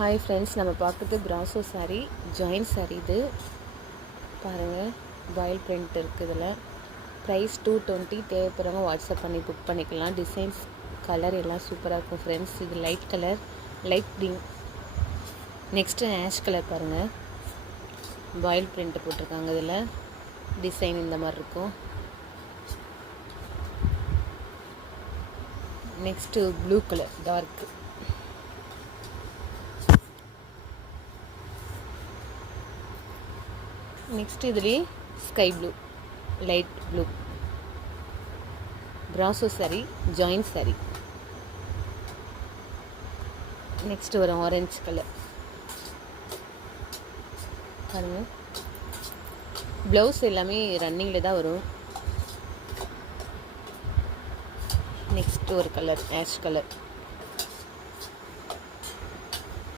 Hi friends, நம்ம பார்க்குறது brasso sari, join sari. இது பாருங்கள், பாயில் பிரிண்ட் இருக்குது. இதில் ப்ரைஸ் 220. தேவைப்படுறவங்க வாட்ஸ்அப் பண்ணி புக் பண்ணிக்கலாம். டிசைன்ஸ், கலர் எல்லாம் சூப்பராக இருக்கும் ஃப்ரெண்ட்ஸ். இது light colour, light green. Next ash colour பாருங்கள், பாயில் பிரிண்ட் போட்டிருக்காங்க. இதில் டிசைன் இந்த மாதிரி இருக்கும். Next blue colour, dark. Next இதுலேயே sky blue, light blue. Brasso sari, join sari. Next ஒரு ஆரஞ்சு கலர் பாருங்கள். ப்ளவுஸ் எல்லாமே ரன்னிங்கில் தான் வரும். நெக்ஸ்ட் ஒரு கலர் ஆஷ் கலர்.